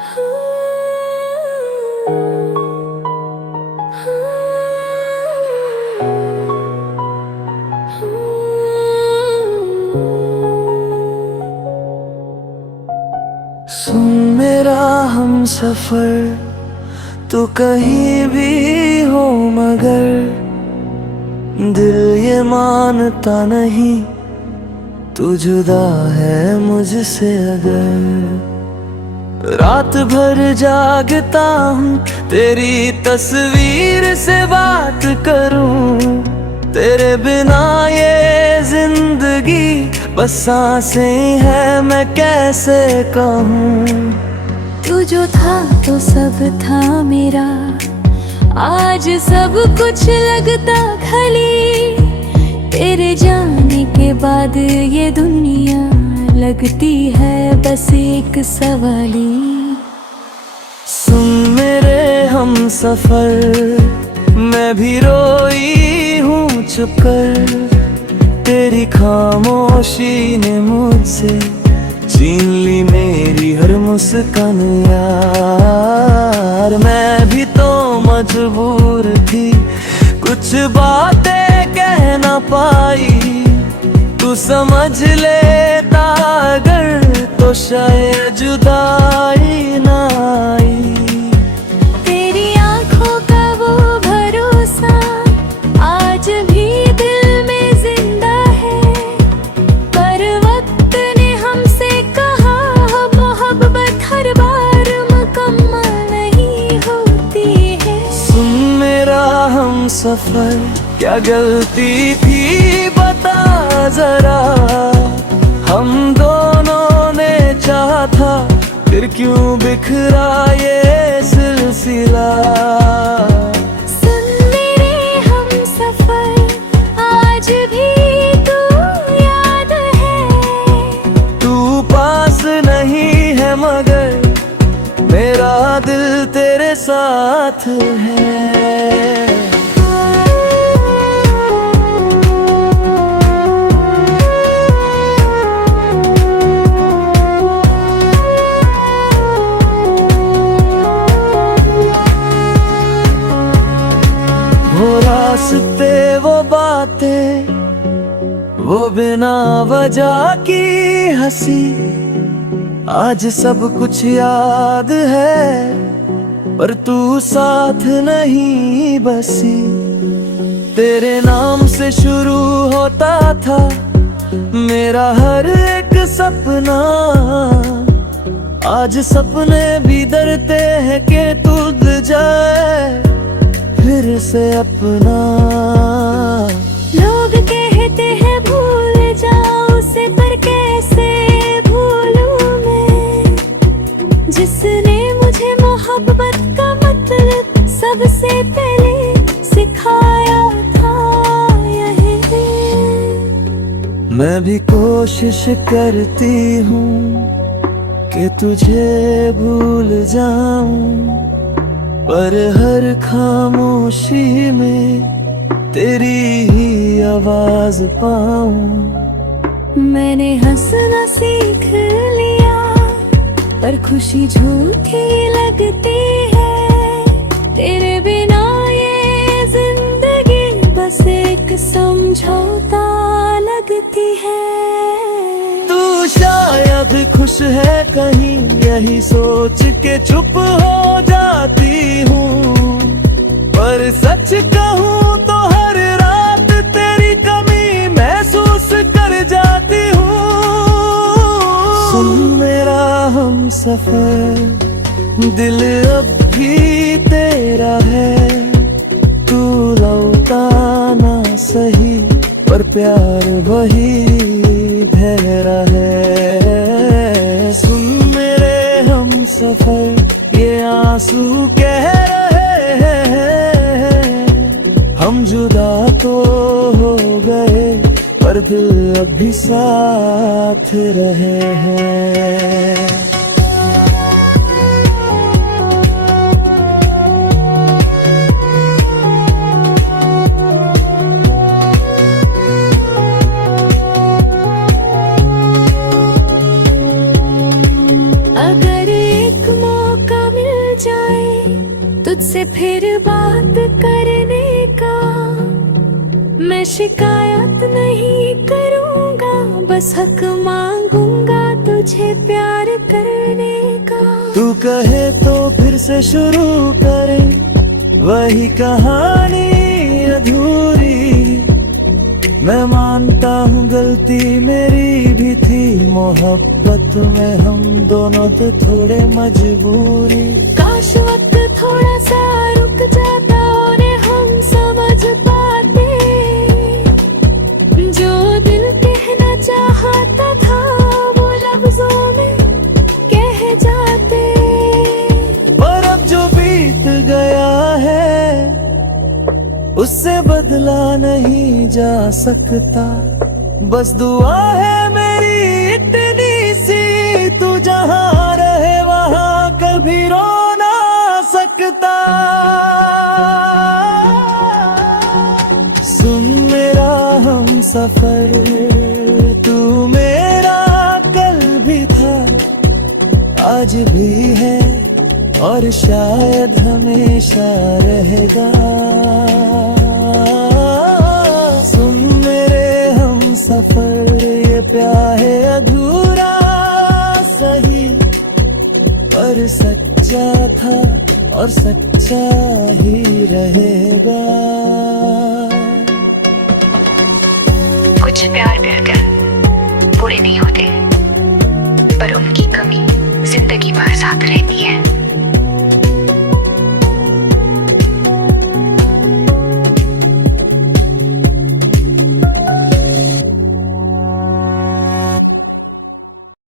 सुन मेरा हम सफर, तू कहीं भी हो मगर दिल ये मानता नहीं, तू जुदा है मुझसे अगर। रात भर जागता हूँ तेरी तस्वीर से बात करूँ, तेरे बिना ये जिंदगी बस सांसें है, मैं कैसे कहूँ। तू जो था तो सब था मेरा, आज सब कुछ लगता खली। तेरे जाने के बाद ये दुनिया लगती है बस एक सवाली। सुन मेरे हम सफर, मैं भी रोई हूँ छुप कर, तेरी खामोशी ने मुझसे छीन ली मेरी हर मुस्कान यार। मैं भी तो मजबूर थी, कुछ बातें कह ना पाई, तू समझ लेता अगर तो शायद जुदाई ना आई। तेरी आंखों का वो भरोसा आज भी दिल में जिंदा है, पर वक्त ने हमसे कहा मोहब्बत हर बार मुकम्मल नहीं होती है। सुन मेरा हम सफर, क्या गलती थी बता जरा, हम दोनों ने चाहा था फिर क्यों बिखरा ये सिलसिला। सुन मेरे हम सफर, आज भी तू याद है, तू पास नहीं है मगर मेरा दिल तेरे साथ है। वो रास्ते वो बातें, वो बिना वजह की हंसी, आज सब कुछ याद है पर तू साथ नहीं बसी। तेरे नाम से शुरू होता था मेरा हर एक सपना, आज सपने भी डरते हैं कि टूट जाए फिर से अपना। लोग कहते हैं भूल जाओ उसे, पर कैसे भूलूं मैं, जिसने मुझे मोहब्बत का मतलब सबसे पहले सिखाया था यही। मैं भी कोशिश करती हूँ कि तुझे भूल जाऊं, पर हर खामोशी में तेरी ही आवाज पाऊं। मैंने हंसना सीख लिया पर खुशी झूठी लगती है, तेरे बिना ये जिंदगी बस एक समझौता लगती है। तू शायद खुश है कहीं यही सोच के चुप हो जाती हूँ, पर सच कहूँ तो हर रात तेरी कमी महसूस कर जाती हूँ। सुन मेरा हम सफर, दिल अब भी तेरा है, तू लौटा ना सही पर प्यार वही धरा है। सुन मेरे हम सफर, ये आंसू कह रहे हैं, हम जुदा तो हो गए पर दिल अभी साथ रहे हैं। अगर एक मौका तुमसे फिर बात करने का मैं शिकायत नहीं करूंगा, बस हक मांगूंगा तुझे प्यार करने का। तू कहे तो फिर से शुरू करें वही कहानी अधूरी। मैं मानता हूँ गलती मेरी भी थी, मोहब्बत में हम दोनों थे थोड़े मजबूरी। काश वक्त थोड़ा सा रुक जाता और हम समझ पाते, जो दिल कहना चाहता था वो लफ्जों में कह जाते। पर अब जो बीत गया है उससे बदला नहीं जा सकता। बस दुआ है मेरी इतनी सी, तू जहां रहे वहां कभी रो ना सकता। सुन मेरा हम सफर, तू मेरा कल भी था, आज भी है और शायद हमेशा रहेगा। सुन मेरे हम सफर, ये प्यार है अधूरा सही, पर सच्चा था और सच्चा ही रहेगा। कुछ प्यार पूरे नहीं होते, पर उनकी कमी जिंदगी भर साथ रहती है।